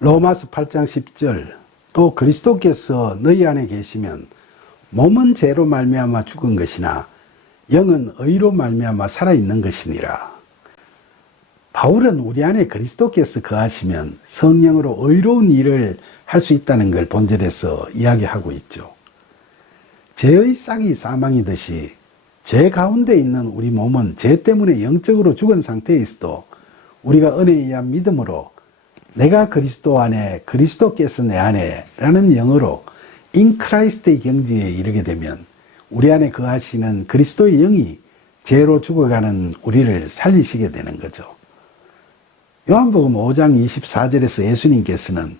로마서 8장 10절 또 그리스도께서 너희 안에 계시면 몸은 죄로 말미암아 죽은 것이나 영은 의로 말미암아 살아있는 것이니라. 바울은 우리 안에 그리스도께서 거하시면 성령으로 의로운 일을 할 수 있다는 걸 본절에서 이야기하고 있죠. 죄의 싹이 사망이듯이 죄 가운데 있는 우리 몸은 죄 때문에 영적으로 죽은 상태에 있어도 우리가 은혜에 의한 믿음으로 내가 그리스도 안에 그리스도께서 내 안에 라는 영어로 In Christ의 경지에 이르게 되면 우리 안에 거하시는 그리스도의 영이 죄로 죽어가는 우리를 살리시게 되는 거죠. 요한복음 5장 24절에서 예수님께서는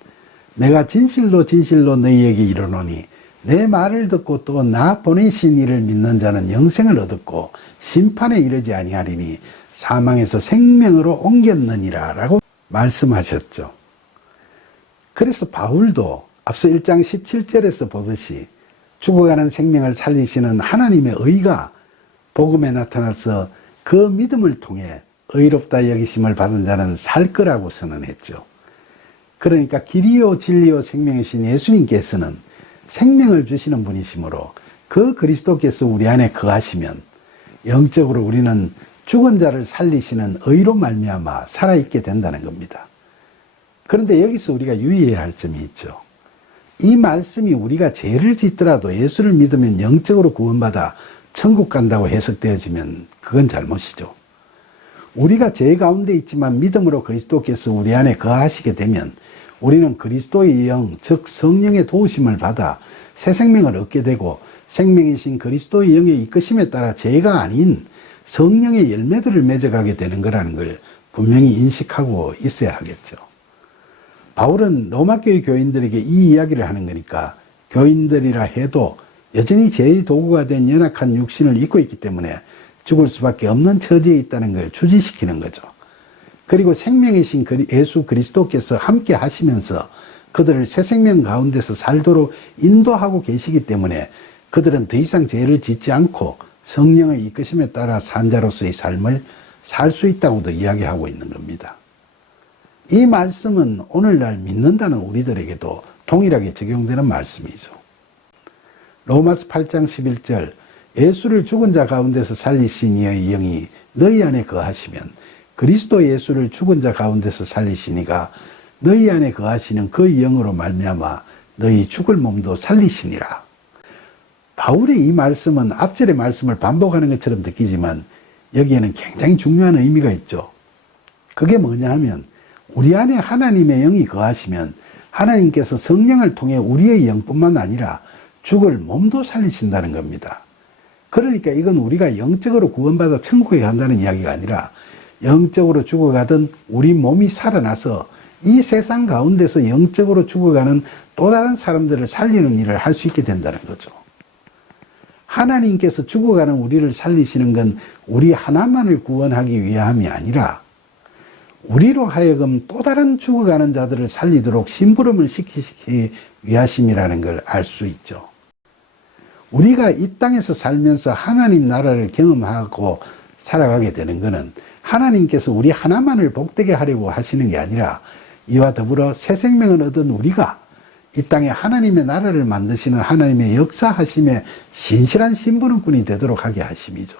내가 진실로 진실로 너희에게 이르노니 내 말을 듣고 또 나 보내신 이를 믿는 자는 영생을 얻었고 심판에 이르지 아니하리니 사망에서 생명으로 옮겼느니라 라고 말씀하셨죠. 그래서 바울도 앞서 1장 17절에서 보듯이 죽어가는 생명을 살리시는 하나님의 의가 복음에 나타나서 그 믿음을 통해 의롭다 여기심을 받은 자는 살 거라고 선언했죠. 그러니까 길이요 진리요 생명이신 예수님께서는 생명을 주시는 분이시므로 그 그리스도께서 우리 안에 거하시면 영적으로 우리는 죽은 자를 살리시는 의로 말미암아 살아있게 된다는 겁니다. 그런데 여기서 우리가 유의해야 할 점이 있죠. 이 말씀이 우리가 죄를 짓더라도 예수를 믿으면 영적으로 구원받아 천국 간다고 해석되어지면 그건 잘못이죠. 우리가 죄 가운데 있지만 믿음으로 그리스도께서 우리 안에 거하시게 되면 우리는 그리스도의 영, 즉 성령의 도우심을 받아 새 생명을 얻게 되고 생명이신 그리스도의 영의 이끄심에 따라 죄가 아닌 성령의 열매들을 맺어가게 되는 거라는 걸 분명히 인식하고 있어야 하겠죠. 바울은 로마교회 교인들에게 이 이야기를 하는 거니까 교인들이라 해도 여전히 죄의 도구가 된 연약한 육신을 입고 있기 때문에 죽을 수밖에 없는 처지에 있다는 걸 주지시키는 거죠. 그리고 생명이신 예수 그리스도께서 함께 하시면서 그들을 새 생명 가운데서 살도록 인도하고 계시기 때문에 그들은 더 이상 죄를 짓지 않고 성령의 이끄심에 따라 산자로서의 삶을 살 수 있다고도 이야기하고 있는 겁니다. 이 말씀은 오늘날 믿는다는 우리들에게도 동일하게 적용되는 말씀이죠. 로마서 8장 11절 예수를 죽은 자 가운데서 살리신 이의 영이 너희 안에 거하시면 그리스도 예수를 죽은 자 가운데서 살리신 이가 너희 안에 거하시는 그 영으로 말미암아 너희 죽을 몸도 살리시니라. 바울의 이 말씀은 앞절의 말씀을 반복하는 것처럼 느끼지만 여기에는 굉장히 중요한 의미가 있죠. 그게 뭐냐 하면 우리 안에 하나님의 영이 거하시면 하나님께서 성령을 통해 우리의 영뿐만 아니라 죽을 몸도 살리신다는 겁니다. 그러니까 이건 우리가 영적으로 구원받아 천국에 간다는 이야기가 아니라 영적으로 죽어가던 우리 몸이 살아나서 이 세상 가운데서 영적으로 죽어가는 또 다른 사람들을 살리는 일을 할 수 있게 된다는 거죠. 하나님께서 죽어가는 우리를 살리시는 건 우리 하나만을 구원하기 위함이 아니라 우리로 하여금 또 다른 죽어가는 자들을 살리도록 심부름을 시키기 위하심이라는 걸 알 수 있죠. 우리가 이 땅에서 살면서 하나님 나라를 경험하고 살아가게 되는 것은 하나님께서 우리 하나만을 복되게 하려고 하시는 게 아니라 이와 더불어 새 생명을 얻은 우리가 이 땅에 하나님의 나라를 만드시는 하나님의 역사하심에 신실한 심부름꾼이 되도록 하게 하심이죠.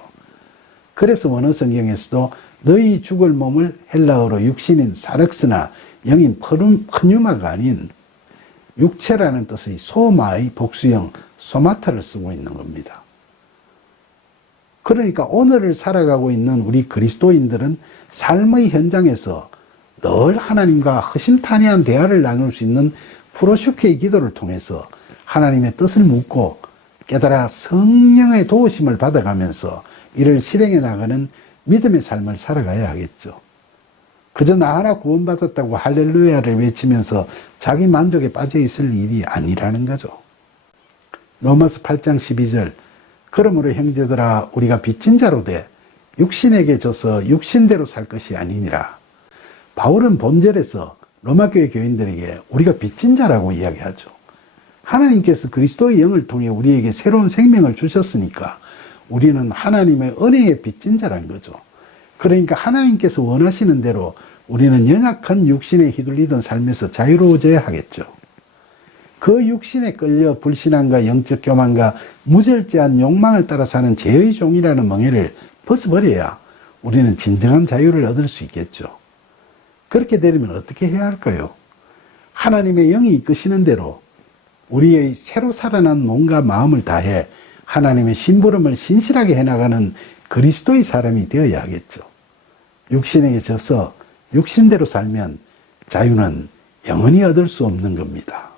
그래서 원어 성경에서도 너희 죽을 몸을 헬라어로 육신인 사륵스나 영인 프뉴마가 아닌 육체라는 뜻의 소마의 복수형 소마타를 쓰고 있는 겁니다. 그러니까 오늘을 살아가고 있는 우리 그리스도인들은 삶의 현장에서 늘 하나님과 허심탄회한 대화를 나눌 수 있는 프로슈케의 기도를 통해서 하나님의 뜻을 묻고 깨달아 성령의 도우심을 받아가면서 이를 실행해 나가는 믿음의 삶을 살아가야 하겠죠. 그저 나 하나 구원받았다고 할렐루야를 외치면서 자기 만족에 빠져 있을 일이 아니라는 거죠. 로마서 8장 12절 그러므로 형제들아 우리가 빚진 자로 돼 육신에게 져서 육신대로 살 것이 아니니라. 바울은 본절에서 로마교회 교인들에게 우리가 빚진 자라고 이야기하죠. 하나님께서 그리스도의 영을 통해 우리에게 새로운 생명을 주셨으니까 우리는 하나님의 은혜에 빚진 자라는 거죠. 그러니까 하나님께서 원하시는 대로 우리는 연약한 육신에 휘둘리던 삶에서 자유로워져야 하겠죠. 그 육신에 끌려 불신앙과 영적 교만과 무절제한 욕망을 따라 사는 죄의 종이라는 멍에를 벗어버려야 우리는 진정한 자유를 얻을 수 있겠죠. 그렇게 되려면 어떻게 해야 할까요? 하나님의 영이 이끄시는 대로 우리의 새로 살아난 몸과 마음을 다해 하나님의 심부름을 신실하게 해나가는 그리스도의 사람이 되어야 하겠죠. 육신에게 져서 육신대로 살면 자유는 영원히 얻을 수 없는 겁니다.